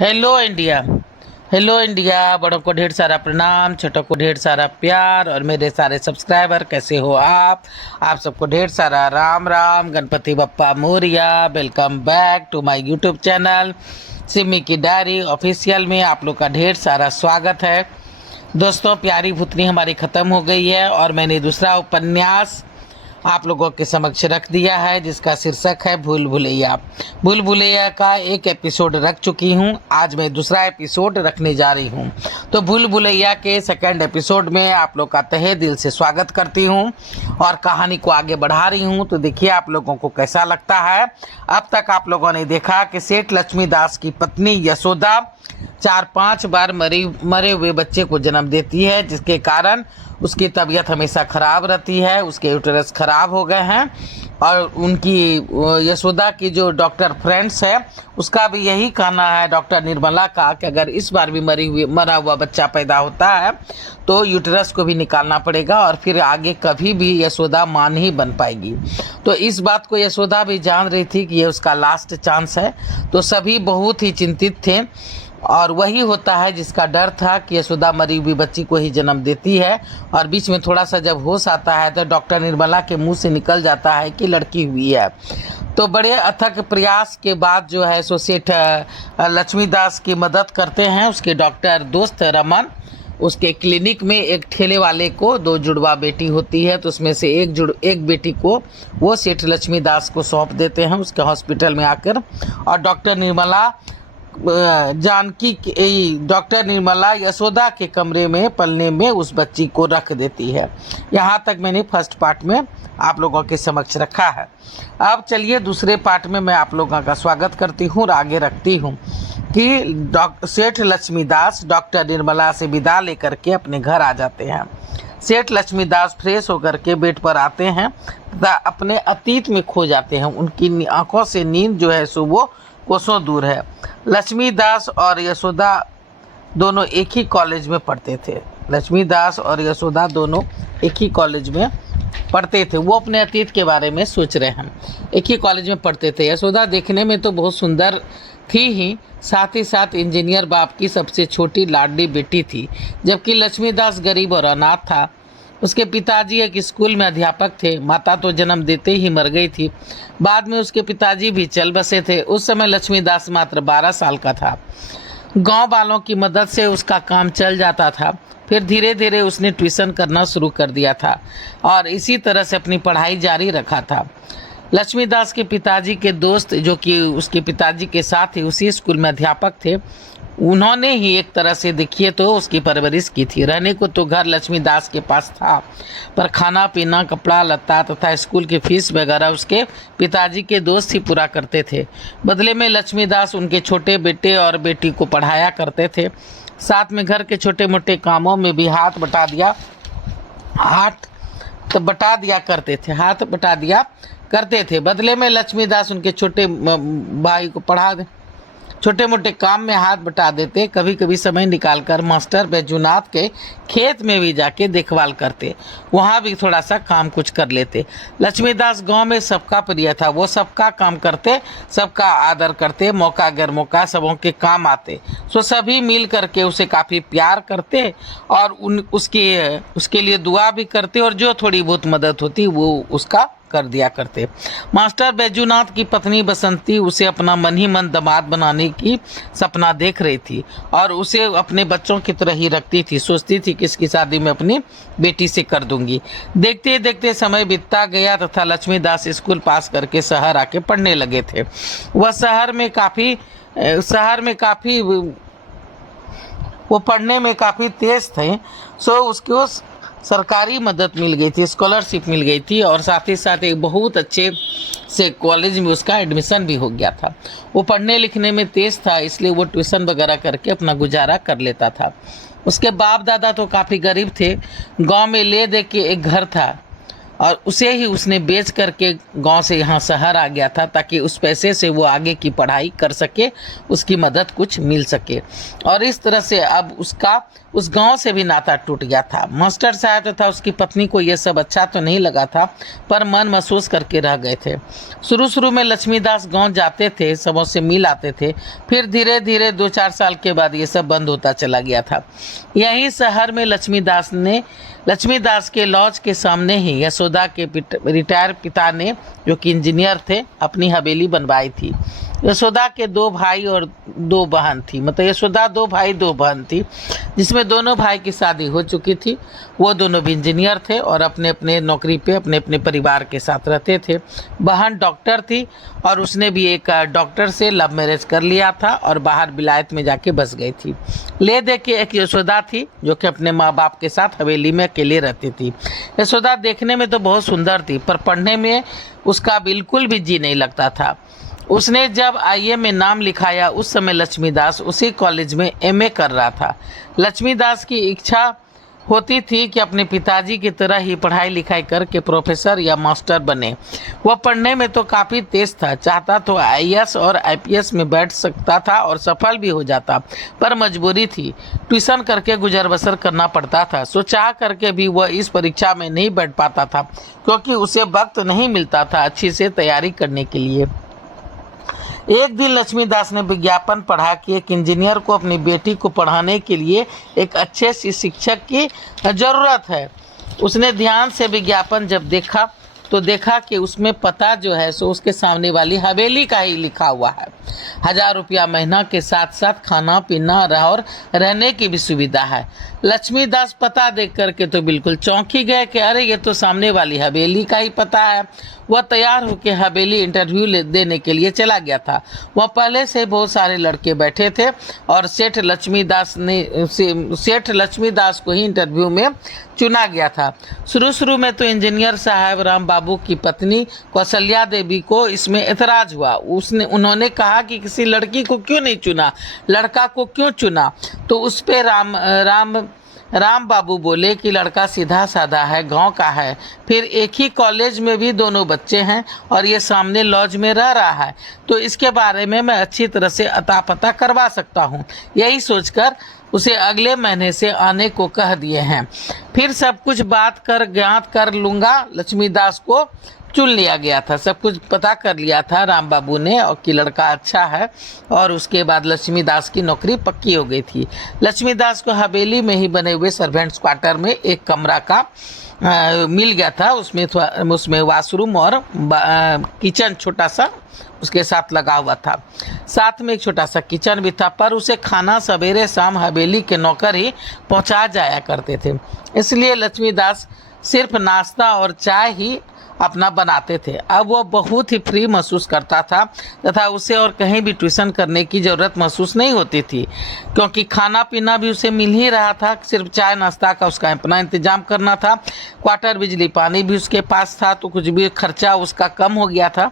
Hello India. Hello India. बड़ों को ढेर सारा प्रणाम, छोटों को ढेर सारा प्यार और मेरे सारे सब्सक्राइबर कैसे हो आप सबको ढेर सारा Ram Ram, Ganpati Bappa Morya. Welcome back to my YouTube channel Simi की डायरी ऑफिशियल में आप लोग का ढेर सारा स्वागत है। दोस्तों, प्यारी भूतनी हमारी ख़त्म हो गई है और मैंने दूसरा उपन्यास आप लोगों के समक्ष रख दिया है जिसका शीर्षक है भूल भुलैया। भूल भुलैया का एक एपिसोड रख चुकी हूँ, आज मैं दूसरा एपिसोड रखने जा रही हूँ। तो भूल भुलैया के सेकंड एपिसोड में आप लोग का तहे दिल से स्वागत करती हूँ और कहानी को आगे बढ़ा रही हूँ। तो देखिए आप लोगों को कैसा लगता है। अब तक आप लोगों ने देखा कि सेठ लक्ष्मीदास की पत्नी यशोदा 4-5 बार मरे हुए बच्चे को जन्म देती है, जिसके कारण उसकी तबीयत हमेशा ख़राब रहती है। उसके यूटरस ख़राब हो गए हैं और उनकी यशोदा की जो डॉक्टर फ्रेंड्स है उसका भी यही कहना है, डॉक्टर निर्मला का, कि अगर इस बार भी मरा हुआ बच्चा पैदा होता है तो यूटरस को भी निकालना पड़ेगा और फिर आगे कभी भी यशोदा मां नहीं बन पाएगी। तो इस बात को यशोदा भी जान रही थी कि ये उसका लास्ट चांस है। तो सभी बहुत ही चिंतित थे और वही होता है जिसका डर था कि यशोदा मरी हुई बच्ची को ही जन्म देती है और बीच में थोड़ा सा जब होश आता है तो डॉक्टर निर्मला के मुंह से निकल जाता है कि लड़की हुई है। तो बड़े अथक प्रयास के बाद जो है सो सेठ लक्ष्मीदास की मदद करते हैं। उसके डॉक्टर दोस्त रमन, उसके क्लिनिक में एक ठेले वाले को 2 जुड़वा बेटी होती है, तो उसमें से एक बेटी को वो सेठ लक्ष्मीदास को सौंप देते हैं उसके हॉस्पिटल में आकर। और डॉक्टर निर्मला यशोदा के कमरे में पलने में उस बच्ची को रख देती है। यहाँ तक मैंने फर्स्ट पार्ट में आप लोगों के समक्ष रखा है। अब चलिए दूसरे पार्ट में मैं आप लोगों का स्वागत करती हूँ और आगे रखती हूँ कि सेठ लक्ष्मीदास डॉक्टर निर्मला से विदा लेकर के अपने घर आ जाते हैं। सेठ लक्ष्मीदास फ्रेश होकर के बेड पर आते हैं तथा अपने अतीत में खो जाते हैं। उनकी आंखों से नींद जो है सो वो कोसों दूर है। लक्ष्मीदास और यशोदा दोनों एक ही कॉलेज में पढ़ते थे। लक्ष्मीदास और यशोदा दोनों एक ही कॉलेज में पढ़ते थे। वो अपने अतीत के बारे में सोच रहे हैं। एक ही कॉलेज में पढ़ते थे। यशोदा देखने में तो बहुत सुंदर थी ही साथ इंजीनियर बाप की सबसे छोटी लाडली बेटी थी, जबकि लक्ष्मीदास गरीब और अनाथ था। उसके पिताजी एक स्कूल में अध्यापक थे। माता तो जन्म देते ही मर गई थी। बाद में उसके पिताजी भी चल बसे थे। उस समय लक्ष्मीदास मात्र 12 साल का था। गांव वालों की मदद से उसका काम चल जाता था। फिर धीरे धीरे उसने ट्यूशन करना शुरू कर दिया था और इसी तरह से अपनी पढ़ाई जारी रखा था। लक्ष्मीदास के पिताजी के दोस्त, जो कि उसके पिताजी के साथ ही उसी स्कूल में अध्यापक थे, उन्होंने ही एक तरह से देखिए तो उसकी परवरिश की थी। रहने को तो घर लक्ष्मीदास के पास था, पर खाना पीना, कपड़ा लत्ता तथा स्कूल की फीस वगैरह उसके पिताजी के दोस्त ही पूरा करते थे। बदले में लक्ष्मीदास उनके छोटे बेटे और बेटी को पढ़ाया करते थे। साथ में घर के छोटे मोटे कामों में भी हाथ बटा दिया करते थे। बदले में लक्ष्मीदास उनके छोटे भाई को छोटे मोटे काम में हाथ बटा देते। कभी कभी समय निकालकर मास्टर बैजूनाथ के खेत में भी जाके देखभाल करते, वहाँ भी थोड़ा सा काम कुछ कर लेते। लक्ष्मीदास गांव में सबका प्रिय था। वो सबका काम करते, सबका आदर करते, मौका गैर मौका सबों के काम आते। सो सभी मिल करके उसे काफ़ी प्यार करते और उसके लिए दुआ भी करते और जो थोड़ी बहुत मदद होती वो उसका कर दिया करते। मास्टर बैजूनाथ की पत्नी बसंती उसे अपना मन ही मन दामाद बनाने की सपना देख रही थी और उसे अपने बच्चों की तरह ही रखती थी। सोचती थी कि इसकी शादी मैं अपनी बेटी से कर दूंगी। देखते देखते समय बीतता गया तथा लक्ष्मीदास स्कूल पास करके शहर आके पढ़ने लगे थे। वह वो पढ़ने में काफ़ी तेज थे। सो उसको सरकारी मदद मिल गई थी, स्कॉलरशिप मिल गई थी और साथ ही साथ एक बहुत अच्छे से कॉलेज में उसका एडमिशन भी हो गया था। वो पढ़ने लिखने में तेज़ था, इसलिए वो ट्यूशन वगैरह करके अपना गुजारा कर लेता था। उसके बाप दादा तो काफ़ी गरीब थे। गांव में ले दे के एक घर था और उसे ही उसने बेच करके गांव से यहाँ शहर आ गया था, ताकि उस पैसे से वो आगे की पढ़ाई कर सके, उसकी मदद कुछ मिल सके। और इस तरह से अब उसका उस गांव से भी नाता टूट गया था। मास्टर साहब तथा उसकी पत्नी को यह सब अच्छा तो नहीं लगा था, पर मन महसूस करके रह गए थे। शुरू में लक्ष्मीदास गांव जाते थे, सबों से मिल आते थे, फिर धीरे धीरे 2-4 साल के बाद ये सब बंद होता चला गया था। यहीं शहर में लक्ष्मीदास के लॉज के सामने ही यशोदा के रिटायर पिता ने, जो कि इंजीनियर थे, अपनी हवेली बनवाई थी। यशोदा के 2 भाई और 2 बहन थी, मतलब यशोदा 2 भाई 2 बहन थी, जिसमें दोनों भाई की शादी हो चुकी थी। वो दोनों भी इंजीनियर थे और अपने अपने नौकरी पे अपने अपने परिवार के साथ रहते थे। बहन डॉक्टर थी और उसने भी एक डॉक्टर से लव मैरिज कर लिया था और बाहर विलायत में जाके बस गई थी। ले दे के एक यशोदा थी, जो कि अपने माँ बाप के साथ हवेली में अकेले रहती थी। यशोदा देखने में तो बहुत सुंदर थी, पर पढ़ने में उसका बिल्कुल भी जी नहीं लगता था। उसने जब आईए में नाम लिखाया, उस समय लक्ष्मीदास उसी कॉलेज में एमए कर रहा था। लक्ष्मीदास की इच्छा होती थी कि अपने पिताजी की तरह ही पढ़ाई लिखाई करके प्रोफेसर या मास्टर बने। वह पढ़ने में तो काफ़ी तेज था, चाहता तो आईएएस और आईपीएस में बैठ सकता था और सफल भी हो जाता, पर मजबूरी थी, ट्यूशन करके गुजर बसर करना पड़ता था। सो चाह करके भी वह इस परीक्षा में नहीं बैठ पाता था, क्योंकि उसे वक्त नहीं मिलता था अच्छी से तैयारी करने के लिए। एक दिन लक्ष्मीदास ने विज्ञापन पढ़ा कि एक इंजीनियर को अपनी बेटी को पढ़ाने के लिए एक अच्छे से शिक्षक की ज़रूरत है। उसने ध्यान से विज्ञापन जब देखा तो देखा कि उसमें पता जो है सो उसके सामने वाली हवेली का ही लिखा हुआ है। 1000 रुपया महीना के साथ साथ खाना पीना और रहने की भी सुविधा है। लक्ष्मीदास पता देख करके तो बिल्कुल चौंक ही गए कि अरे ये तो सामने वाली हवेली का ही पता है। वह तैयार होकर हवेली इंटरव्यू देने के लिए चला गया था। वह पहले से बहुत सारे लड़के बैठे थे और सेठ लक्ष्मीदास को ही इंटरव्यू में चुना गया था। शुरू में तो इंजीनियर साहब राम बाबू की पत्नी कौशल्या देवी को इसमें एतराज हुआ। उन्होंने कहा कि किसी लड़की को क्यों नहीं चुना, लड़का को क्यों चुना। तो उस पे राम बाबू बोले कि लड़का सीधा साधा है, गांव का है, फिर एक ही कॉलेज में भी दोनों बच्चे हैं और ये सामने लॉज में रह रहा है, तो इसके बारे में मैं अच्छी तरह से अता पता करवा सकता हूँ। यही सोचकर उसे अगले महीने से आने को कह दिए हैं। फिर सब कुछ बात कर ज्ञात कर लूँगा। लक्ष्मीदास को चुन लिया गया था, सब कुछ पता कर लिया था राम बाबू ने, और कि लड़का अच्छा है। और उसके बाद लक्ष्मीदास की नौकरी पक्की हो गई थी। लक्ष्मीदास को हवेली में ही बने हुए सर्वेंट्स क्वार्टर में एक कमरा का मिल गया था। उसमें वाशरूम और किचन छोटा सा उसके साथ लगा हुआ था। साथ में एक छोटा सा किचन भी था, पर उसे खाना सवेरे शाम हवेली के नौकर ही पहुंचा जाया करते थे। इसलिए लक्ष्मीदास सिर्फ नाश्ता और चाय ही अपना बनाते थे। अब वो बहुत ही फ्री महसूस करता था तथा उसे और कहीं भी ट्यूशन करने की ज़रूरत महसूस नहीं होती थी, क्योंकि खाना पीना भी उसे मिल ही रहा था। सिर्फ चाय नाश्ता का उसका अपना इंतजाम करना था। क्वार्टर बिजली पानी भी उसके पास था, तो कुछ भी खर्चा उसका कम हो गया था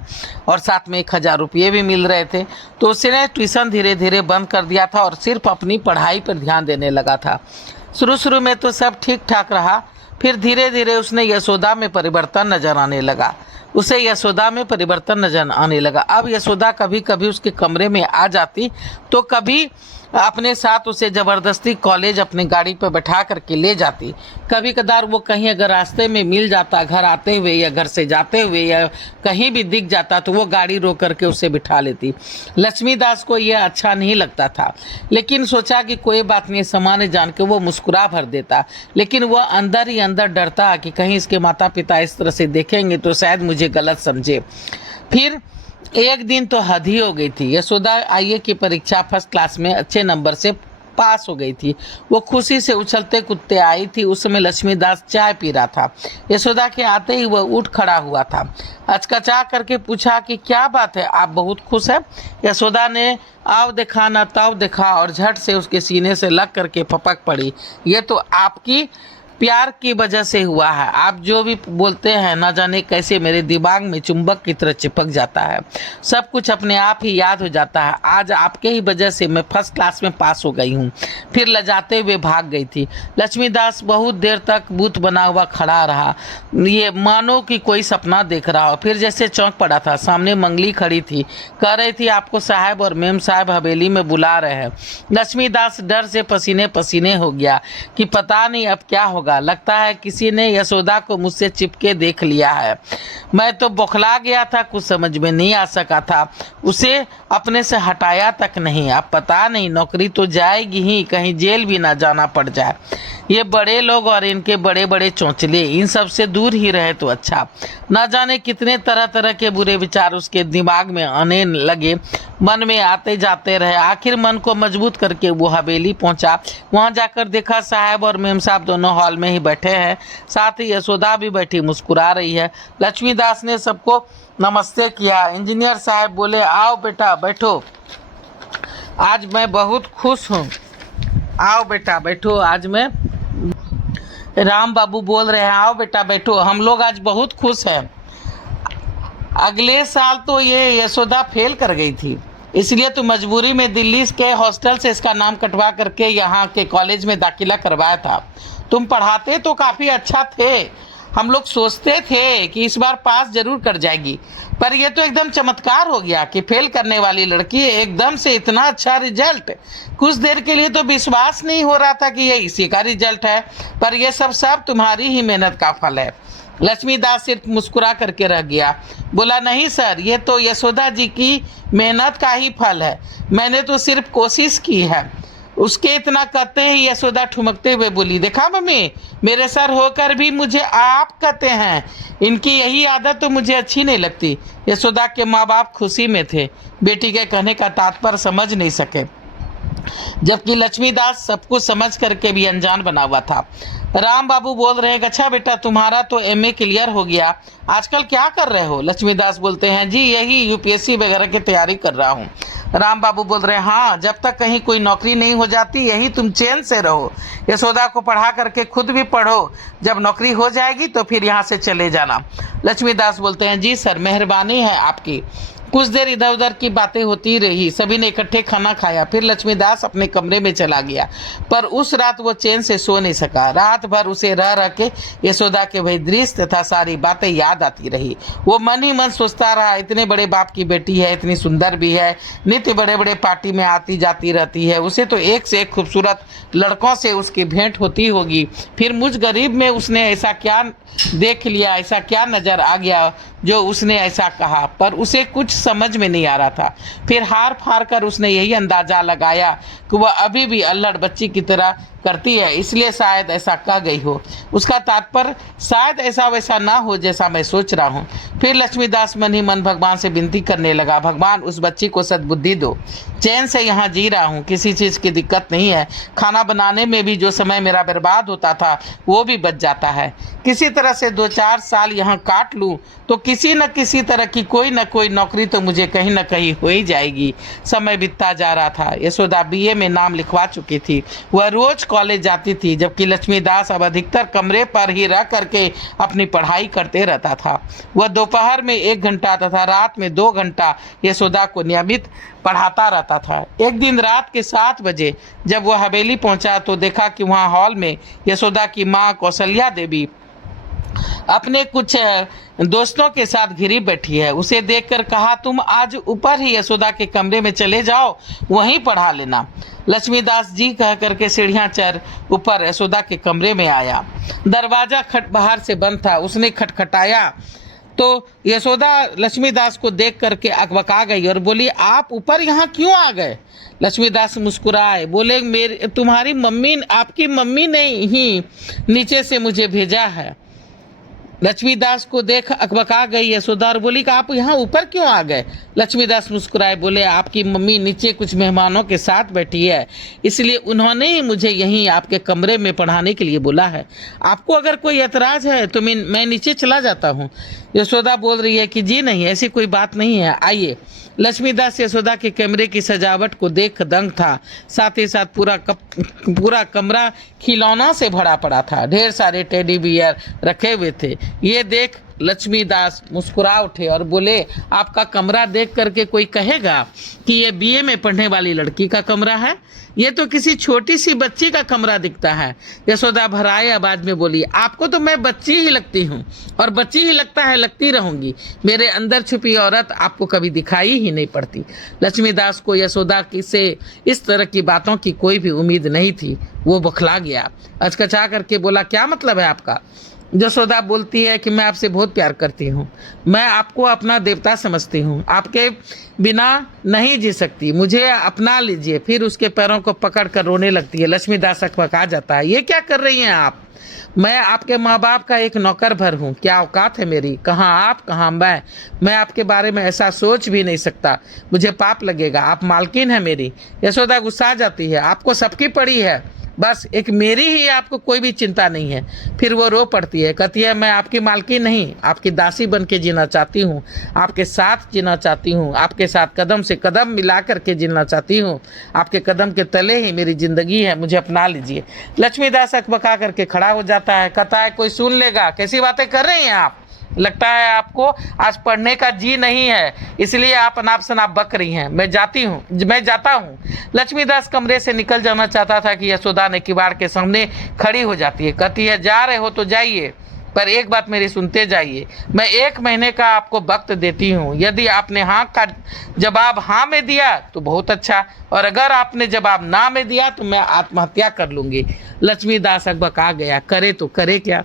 और साथ में 1000 रुपये भी मिल रहे थे। तो उसने ट्यूशन धीरे धीरे बंद कर दिया था और सिर्फ अपनी पढ़ाई पर ध्यान देने लगा था। शुरू में तो सब ठीक ठाक रहा, फिर धीरे धीरे उसने यशोदा में परिवर्तन नजर आने लगा। अब यशोदा कभी कभी उसके कमरे में आ जाती, तो कभी अपने साथ उसे ज़बरदस्ती कॉलेज अपनी गाड़ी पर बैठा करके ले जाती। कभी कदार वो कहीं अगर रास्ते में मिल जाता, घर आते हुए या घर से जाते हुए या कहीं भी दिख जाता, तो वो गाड़ी रोक करके उसे बिठा लेती। लक्ष्मीदास को यह अच्छा नहीं लगता था, लेकिन सोचा कि कोई बात नहीं, सामान्य जान के वो मुस्कुरा भर देता। लेकिन वह अंदर ही अंदर डरता कि कहीं इसके माता पिता इस तरह से देखेंगे तो शायद मुझे गलत समझे। फिर एक दिन तो हद ही हो गई थी। यशोदा आईए की परीक्षा फर्स्ट क्लास में अच्छे नंबर से पास हो गई थी। वो खुशी से उछलते कूदते आई थी। उस समय लक्ष्मीदास चाय पी रहा था। यशोदा के आते ही वह उठ खड़ा हुआ था। अचकचा करके पूछा कि क्या बात है, आप बहुत खुश हैं? यशोदा ने आओ देखा न तब देखा और झट से उसके सीने से लग करके पपक पड़ी। ये तो आपकी प्यार की वजह से हुआ है। आप जो भी बोलते हैं ना जाने कैसे मेरे दिमाग में चुंबक की तरह चिपक जाता है, सब कुछ अपने आप ही याद हो जाता है। आज आपके ही वजह से मैं फर्स्ट क्लास में पास हो गई हूँ, फिर लजाते हुए भाग गई थी। लक्ष्मीदास बहुत देर तक बूथ बना हुआ खड़ा रहा, ये मानो कि कोई सपना देख रहा हो। फिर जैसे चौंक पड़ा था, सामने मंगली खड़ी थी, कह रही थी आपको साहब और मेम साहब हवेली में बुला रहे हैं। लक्ष्मीदास डर से पसीने पसीने हो गया कि पता नहीं अब क्या होगा। लगता है किसी ने यशोदा को मुझसे चिपके देख लिया है। मैं तो बौखला गया था, कुछ समझ में नहीं आ सका था, उसे अपने से हटाया तक नहीं। अब पता नहीं नौकरी तो जाएगी ही, कहीं जेल भी ना जाना पड़ जाए। ये बड़े लोग और इनके बड़े बड़े चौंचले, इन सब से दूर ही रहे तो अच्छा। ना जाने कितने तरह तरह के बुरे विचार उसके दिमाग में आने लगे, मन में आते जाते रहे। आखिर मन को मजबूत करके वो हवेली पहुंचा। वहां जाकर देखा साहब और मेम साहब दोनों हॉल में ही बैठे हैं, साथ ही यशोदा भी बैठी मुस्कुरा रही है। लक्ष्मीदास ने सबको नमस्ते किया। इंजीनियर साहब बोले, आओ बेटा बैठो, आज मैं बहुत खुश हूँ। आओ बेटा बैठो, आज मैं। राम बाबू बोल रहे हैं, आओ बेटा बैठो, हम लोग आज बहुत खुश हैं। अगले साल तो ये यशोदा फेल कर गई थी, इसलिए तो मजबूरी में दिल्ली के हॉस्टल से इसका नाम कटवा करके यहाँ के कॉलेज में दाखिला करवाया था। तुम पढ़ाते तो काफ़ी अच्छा थे, हम लोग सोचते थे कि इस बार पास जरूर कर जाएगी, पर यह तो एकदम चमत्कार हो गया कि फेल करने वाली लड़की एकदम से इतना अच्छा रिजल्ट। कुछ देर के लिए तो विश्वास नहीं हो रहा था कि ये इसी का रिजल्ट है, पर यह सब तुम्हारी ही मेहनत का फल है। लक्ष्मीदास सिर्फ मुस्कुरा करके रह गया, बोला नहीं सर, ये तो यशोदा जी की मेहनत का ही फल है, मैंने तो सिर्फ कोशिश की है। उसके इतना कहते ही यशोदा ठुमकते हुए बोली, देखा मम्मी, मेरे सर होकर भी मुझे आप कहते हैं, इनकी यही आदत तो मुझे अच्छी नहीं लगती। यशोदा के माँ बाप खुशी में थे, बेटी के कहने का तात्पर्य समझ नहीं सके, जबकि लक्ष्मीदास सब कुछ समझ करके भी अनजान बना हुआ था। राम बाबू बोल रहे हैं, अच्छा बेटा तुम्हारा तो एमए क्लियर हो गया, आजकल क्या कर रहे हो? लक्ष्मीदास बोलते हैं, जी यही यूपीएससी वगैरह की तैयारी कर रहा हूँ। राम बाबू बोल रहे हैं, हाँ, जब तक कहीं कोई नौकरी नहीं हो जाती यही तुम चैन से रहो, यशोदा को पढ़ा करके खुद भी पढ़ो, जब नौकरी हो जाएगी तो फिर यहाँ से चले जाना। लक्ष्मीदास बोलते हैं, जी सर, मेहरबानी है आपकी। कुछ देर इधर उधर की बातें होती रही, सभी ने इकट्ठे खाना खाया, फिर लक्ष्मीदास अपने कमरे में चला गया। पर उस रात वो चैन से सो नहीं सका। रात भर उसे रह रह के यशोदा के वही दृश्य तथा सारी बातें याद आती रही। वो मन ही मन सोचता रहा, इतने बड़े बाप की बेटी है, इतनी सुंदर भी है, नित्य बड़े बड़े पार्टी में आती जाती रहती है, उसे तो एक से एक खूबसूरत लड़कों से उसकी भेंट होती होगी। फिर मुझ गरीब में उसने ऐसा क्या देख लिया, ऐसा क्या नजर आ गया जो उसने ऐसा कहा, पर उसे कुछ समझ में नहीं आ रहा था। फिर हार फार कर उसने यही अंदाजा लगाया कि वह अभी भी अल्लड़ बच्ची की तरह करती है, इसलिए शायद ऐसा कह गई हो। उसका तात्पर्य शायद ऐसा वैसा ना हो जैसा मैं सोच रहा हूँ। फिर लक्ष्मीदास मन ही मन भगवान से विनती करने लगा, भगवान उस बच्ची को सद्बुद्धि दो, चैन से यहाँ जी रहा हूँ, किसी चीज़ की दिक्कत नहीं है, खाना बनाने में भी जो समय मेरा बर्बाद होता था वो भी बच जाता है, किसी तरह से 2-4 साल यहाँ काट लूँ तो किसी न किसी तरह की कोई न कोई नौकरी तो मुझे कहीं न कहीं हो ही जाएगी। समय बीतता जा रहा था। यशोदा बीए में नाम लिखवा चुकी थी, वह रोज कॉलेज जाती थी, जबकि लक्ष्मीदास अब अधिकतर कमरे पर ही रह करके अपनी पढ़ाई करते रहता था। वह दोपहर में 1 घंटा तथा रात में 2 घंटा यशोदा को नियमित पढ़ाता रहता था। एक दिन रात के 7 बजे जब वह हवेली पहुंचा तो देखा कि वहां हॉल में यशोदा की माँ कौशल्या देवी अपने कुछ दोस्तों के साथ घिरी बैठी है। उसे देखकर कहा, तुम आज ऊपर ही यशोदा के कमरे में चले जाओ, वहीं पढ़ा लेना। लक्ष्मीदास जी कह करके सीढ़ियां चढ़ ऊपर यशोदा के कमरे में आया। दरवाजा बाहर से बंद था। उसने खटखटाया तो यशोदा लक्ष्मीदास को देख करके अकबका गई और बोली, आप ऊपर यहाँ क्यों आ गए? लक्ष्मीदास मुस्कुराए, बोले, मेरी तुम्हारी मम्मी, आपकी मम्मी ने ही नीचे से मुझे भेजा है। लक्ष्मीदास को देख अकबका गई यशोदा और बोली कि आप यहाँ ऊपर क्यों आ गए? लक्ष्मीदास मुस्कुराए, बोले, आपकी मम्मी नीचे कुछ मेहमानों के साथ बैठी है, इसलिए उन्होंने ही मुझे यहीं आपके कमरे में पढ़ाने के लिए बोला है। आपको अगर कोई एतराज है तो मैं नीचे चला जाता हूँ। यशोदा बोल रही है कि जी नहीं, ऐसी कोई बात नहीं है, आइए। लक्ष्मीदास यशोदा के कमरे की सजावट को देख दंग था। साथ ही साथ पूरा कमरा खिलौना से भरा पड़ा था। ढेर सारे टेडी बियर रखे हुए थे। ये देख लक्ष्मीदास मुस्कुरा उठे और बोले, आपका कमरा देख करके कोई कहेगा कि ये बीए में पढ़ने वाली लड़की का कमरा है? ये तो किसी छोटी सी बच्ची का कमरा दिखता है। यशोदा भराए आवाज में बोली, आपको तो मैं बच्ची ही लगती हूँ और बच्ची ही लगता है, लगती रहूंगी। मेरे अंदर छुपी औरत आपको कभी दिखाई ही नहीं पड़ती। लक्ष्मीदास को यशोदा से इस तरह की बातों की कोई भी उम्मीद नहीं थी। वो बौखला गया, अचकचा करके बोला, क्या मतलब है आपका? यशोदा बोलती है कि मैं आपसे बहुत प्यार करती हूँ, मैं आपको अपना देवता समझती हूँ, आपके बिना नहीं जी सकती, मुझे अपना लीजिए। फिर उसके पैरों को पकड़ कर रोने लगती है। लक्ष्मीदास अकबका जाता है, ये क्या कर रही हैं आप? मैं आपके माँ बाप का एक नौकर भर हूँ, क्या औकात है मेरी? कहाँ आप, कहाँ मैं आपके बारे में ऐसा सोच भी नहीं सकता, मुझे पाप लगेगा, आप मालकिन है मेरी। यशोदा गुस्सा जाती है, आपको सबकी पड़ी है, बस एक मेरी ही आपको कोई भी चिंता नहीं है। फिर वो रो पड़ती है, कहती है, मैं आपकी मालकी नहीं, आपकी दासी बन के जीना चाहती हूँ, आपके साथ जीना चाहती हूँ, आपके साथ कदम से कदम मिला करके जीना चाहती हूँ, आपके कदम के तले ही मेरी ज़िंदगी है, मुझे अपना लीजिए। लक्ष्मीदास अकबका करके खड़ा हो जाता है, कहता है, कोई सुन लेगा, कैसी बातें कर रही हैं आप? लगता है आपको आज पढ़ने का जी नहीं है, इसलिए आप अनाप शनाप बक रही हैं। मैं जाता हूँ। लक्ष्मीदास कमरे से निकल जाना चाहता था कि यशोदा ने किवाड़ के सामने खड़ी हो जाती है, कहती है, जा रहे हो तो जाइए, पर एक बात मेरी सुनते जाइए। मैं 1 महीने का आपको वक्त देती हूँ। यदि आपने हाँ का जवाब हाँ में दिया तो बहुत अच्छा, और अगर आपने जवाब ना में दिया तो मैं आत्महत्या कर लूँगी। लक्ष्मीदास अकबका गया, करे तो करे क्या।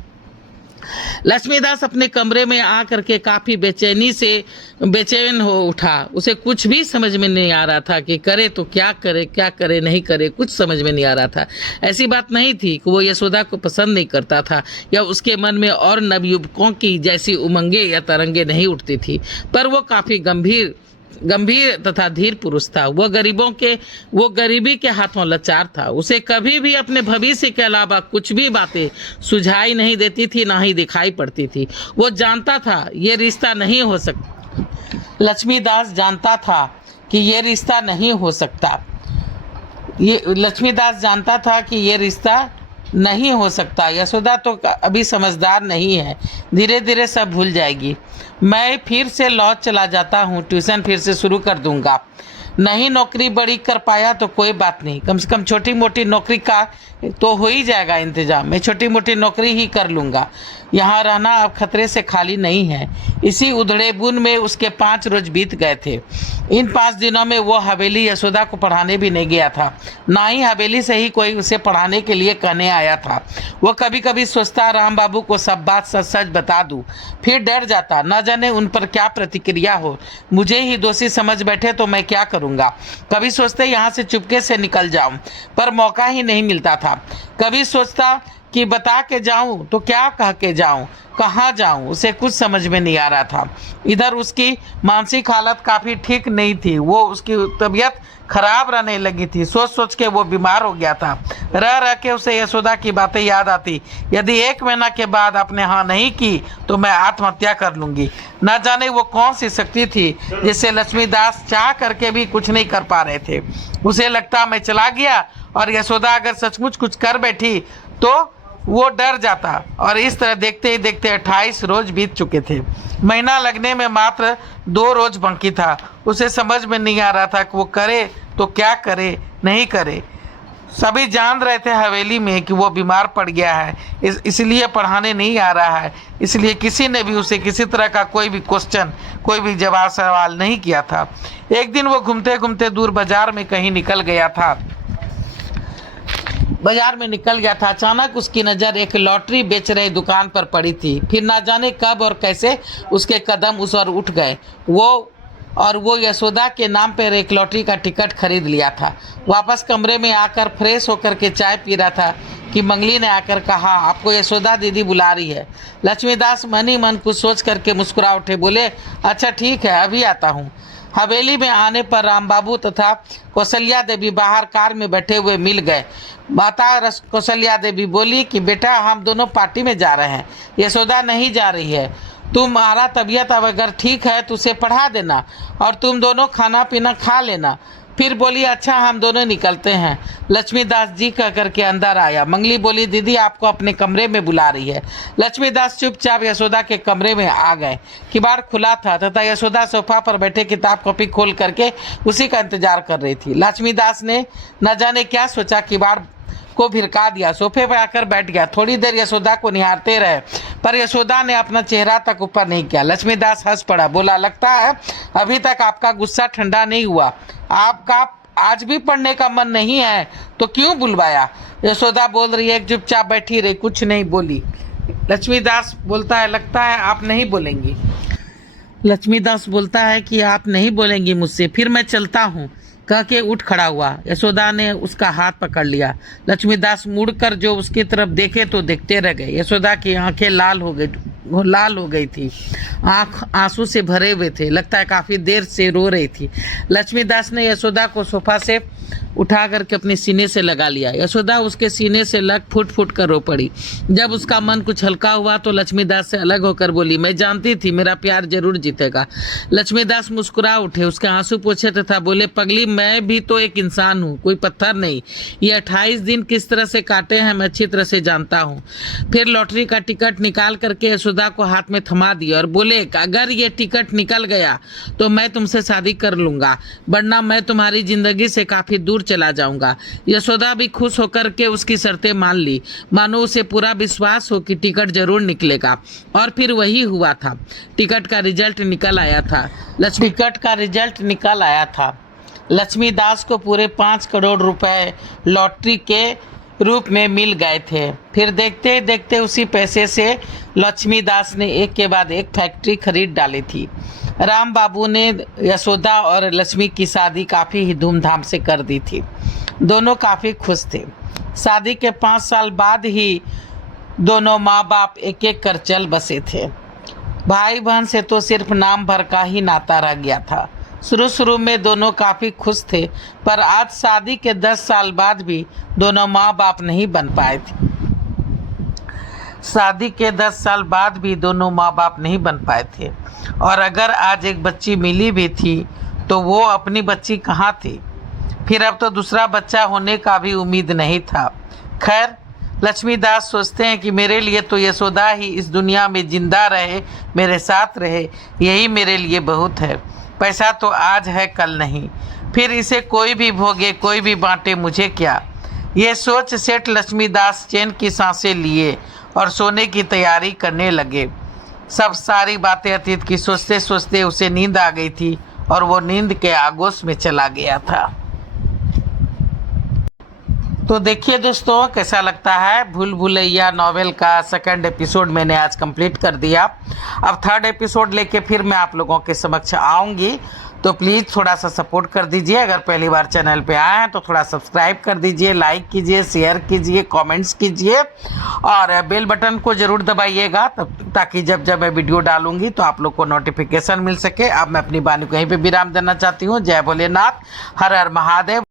लक्ष्मीदास अपने कमरे में आकर के काफ़ी बेचैन हो उठा। उसे कुछ भी समझ में नहीं आ रहा था कि करे तो क्या करे नहीं करे, कुछ समझ में नहीं आ रहा था। ऐसी बात नहीं थी कि वो यशोदा को पसंद नहीं करता था या उसके मन में और नवयुवकों की जैसी उमंगे या तरंगे नहीं उठती थी, पर वो काफ़ी गंभीर तथा धीर पुरुष था। वो गरीबी के हाथों लाचार था। उसे कभी भी अपने भविष्य के अलावा कुछ भी बातें सुझाई नहीं देती थी, ना ही दिखाई पड़ती थी। वो जानता था ये रिश्ता नहीं हो सकता। लक्ष्मीदास जानता था कि ये रिश्ता नहीं हो सकता। लक्ष्मीदास जानता था कि ये रिश्ता नहीं हो सकता। यशोदा तो अभी समझदार नहीं है, धीरे धीरे सब भूल जाएगी। मैं फिर से लौट चला जाता हूँ, ट्यूशन फिर से शुरू कर दूंगा। नहीं नौकरी बड़ी कर पाया तो कोई बात नहीं, कम से कम छोटी मोटी नौकरी का तो हो ही जाएगा इंतजाम। मैं छोटी मोटी नौकरी ही कर लूँगा। यहाँ रहना अब खतरे से खाली नहीं है। इसी उधड़े बुन में उसके 5 रोज बीत गए थे। इन 5 दिनों में वो हवेली यशोदा को पढ़ाने भी नहीं गया था, ना ही हवेली से ही कोई उसे पढ़ाने के लिए कहने आया था। वो कभी कभी सोचता, राम बाबू को सब बात सच सच बता दूं, फिर डर जाता, न जाने उन पर क्या प्रतिक्रिया हो, मुझे ही दोषी समझ बैठे तो मैं क्या करूँगा। कभी सोचते यहाँ से चुपके से निकल जाऊँ, पर मौका ही नहीं मिलता था। कभी सोचता कि बता के जाऊं तो क्या कह के जाऊं, कहाँ जाऊं, उसे कुछ समझ में नहीं आ रहा था। इधर उसकी मानसिक हालत काफ़ी ठीक नहीं थी। उसकी तबीयत खराब रहने लगी थी। सोच सोच के वो बीमार हो गया था। रह रह के उसे यशोदा की बातें याद आती। यदि 1 महीना के बाद आपने हाँ नहीं की तो मैं आत्महत्या कर लूँगी। न जाने वो कौन सी शक्ति थी जिससे लक्ष्मीदास चाह करके भी कुछ नहीं कर पा रहे थे। उसे लगता मैं चला गया और यशोदा अगर सचमुच कुछ कर बैठी तो वो डर जाता। और इस तरह देखते ही देखते 28 रोज बीत चुके थे। महीना लगने में मात्र 2 रोज बाकी था। उसे समझ में नहीं आ रहा था कि वो करे तो क्या करे, नहीं करे। सभी जान रहे थे हवेली में कि वो बीमार पड़ गया है, इसलिए पढ़ाने नहीं आ रहा है। इसलिए किसी ने भी उसे किसी तरह का कोई भी क्वेश्चन, कोई भी जवाब सवाल नहीं किया था। एक दिन वो घूमते घूमते दूर बाजार में कहीं निकल गया था। अचानक उसकी नज़र एक लॉटरी बेच रही दुकान पर पड़ी थी। फिर ना जाने कब और कैसे उसके कदम उस ओर उठ गए। वो यशोदा के नाम पर एक लॉटरी का टिकट खरीद लिया था। वापस कमरे में आकर फ्रेश होकर के चाय पी रहा था कि मंगली ने आकर कहा, आपको यशोदा दीदी बुला रही है। लक्ष्मीदास मन ही मन कुछ सोच करके मुस्कुरा उठे, बोले, अच्छा ठीक है, अभी आता हूँ। हवेली में आने पर राम बाबू तथा कौशल्या देवी बाहर कार में बैठे हुए मिल गए। माता कौशल्या देवी बोली कि बेटा हम दोनों पार्टी में जा रहे हैं, यशोदा नहीं जा रही है। तुम्हारा तबीयत अब अगर ठीक है तो उसे पढ़ा देना और तुम दोनों खाना पीना खा लेना। फिर बोली अच्छा हम दोनों निकलते हैं। लक्ष्मीदास जी कह करके अंदर आया। मंगली बोली दीदी आपको अपने कमरे में बुला रही है। लक्ष्मीदास चुपचाप यशोदा के कमरे में आ गए। किवाड़ खुला था तथा यशोदा सोफा पर बैठे किताब कॉपी खोल करके उसी का इंतजार कर रही थी। लक्ष्मीदास ने न जाने क्या सोचा, किवाड़ को भिरका दिया, सोफे पर आकर बैठ गया। थोड़ी देर यशोदा को निहारते रहे पर यशोदा ने अपना चेहरा तक ऊपर नहीं किया। लक्ष्मीदास हंस पड़ा, बोला लगता है अभी तक आपका गुस्सा ठंडा नहीं हुआ, आपका आज भी पढ़ने का मन नहीं है तो क्यों बुलवाया। यशोदा बोल रही है चुपचाप बैठी रही, कुछ नहीं बोली। लक्ष्मीदास बोलता है लगता है आप नहीं बोलेंगी। लक्ष्मीदास बोलता है कि आप नहीं बोलेंगी मुझसे, फिर मैं चलता हूँ कह के उठ खड़ा हुआ। यशोदा ने उसका हाथ पकड़ लिया। लक्ष्मीदास मुड़कर जो उसकी तरफ देखे तो देखते रह गए। यशोदा की आंखें लाल हो गई थी, आंख आंसू से भरे हुए थे, लगता है काफी देर से रो रही थी। लक्ष्मीदास ने यशोदा को सोफा से उठा करके अपने सीने से लगा लिया। यशोदा उसके सीने से लग फुट फुट कर रो पड़ी। जब उसका मन कुछ हल्का हुआ तो लक्ष्मीदास से अलग होकर बोली मैं जानती थी मेरा प्यार जरूर जीतेगा। लक्ष्मीदास मुस्कुरा उठे, उसके आंसू पोंछे तथा बोले पगली मैं भी तो एक इंसान हूँ, कोई पत्थर नहीं। ये 28 दिन किस तरह से काटे हैं मैं अच्छी तरह से जानता हूँ। फिर लॉटरी का टिकट निकाल करके यशोदा को हाथ में थमा दिया और बोले अगर ये टिकट निकल गया तो मैं तुमसे शादी कर लूंगा, वरना मैं तुम्हारी जिंदगी से काफी दूर चला जाऊंगा। यशोदा भी खुश होकर के उसकी शर्तें मान ली, मानो उसे पूरा विश्वास हो कि टिकट जरूर निकलेगा। और फिर वही हुआ था। टिकट का रिजल्ट निकल आया था। लक्ष्मीदास को पूरे 5 करोड़ रुपए लॉटरी के रूप में मिल गए थे। फिर देखते देखते उसी पैसे से लक्ष्मीदास ने एक के बाद एक फैक्ट्री खरीद डाली थी। राम बाबू ने यशोदा और लक्ष्मी की शादी काफ़ी ही धूमधाम से कर दी थी। दोनों काफ़ी खुश थे। शादी के 5 साल बाद ही दोनों माँ बाप एक एक कर चल बसे थे। भाई बहन से तो सिर्फ नाम भर का ही नाता रह गया था। शुरू में दोनों काफ़ी खुश थे, पर आज शादी के 10 साल बाद भी दोनों माँ बाप नहीं बन पाए थे। शादी के 10 साल बाद भी दोनों माँ बाप नहीं बन पाए थे, और अगर आज एक बच्ची मिली भी थी तो वो अपनी बच्ची कहाँ थी। फिर अब तो दूसरा बच्चा होने का भी उम्मीद नहीं था। खैर लक्ष्मीदास सोचते हैं कि मेरे लिए तो यशोदा ही इस दुनिया में जिंदा रहे, मेरे साथ रहे, यही मेरे लिए बहुत है। पैसा तो आज है कल नहीं, फिर इसे कोई भी भोगे कोई भी बांटे, मुझे क्या। ये सोच सेठ लक्ष्मीदास चैन की सांसें लिए और सोने की तैयारी करने लगे। सब सारी बातें अतीत की सोचते सोचते उसे नींद आ गई थी और वो नींद के आगोश में चला गया था। तो देखिए दोस्तों कैसा लगता है। भूल भुलैया नॉवेल का 2nd एपिसोड मैंने आज कंप्लीट कर दिया। अब 3rd एपिसोड लेके फिर मैं आप लोगों के समक्ष आऊँगी, तो प्लीज़ थोड़ा सा सपोर्ट कर दीजिए। अगर पहली बार चैनल पे आए हैं तो थोड़ा सब्सक्राइब कर दीजिए, लाइक कीजिए, शेयर कीजिए, कमेंट्स कीजिए और बेल बटन को ज़रूर दबाइएगा, ताकि जब जब मैं वीडियो डालूंगी तो आप लोग को नोटिफिकेशन मिल सके। अब मैं अपनी वाणी को यहीं पे विराम देना चाहती हूँ। जय भोलेनाथ, हर हर महादेव।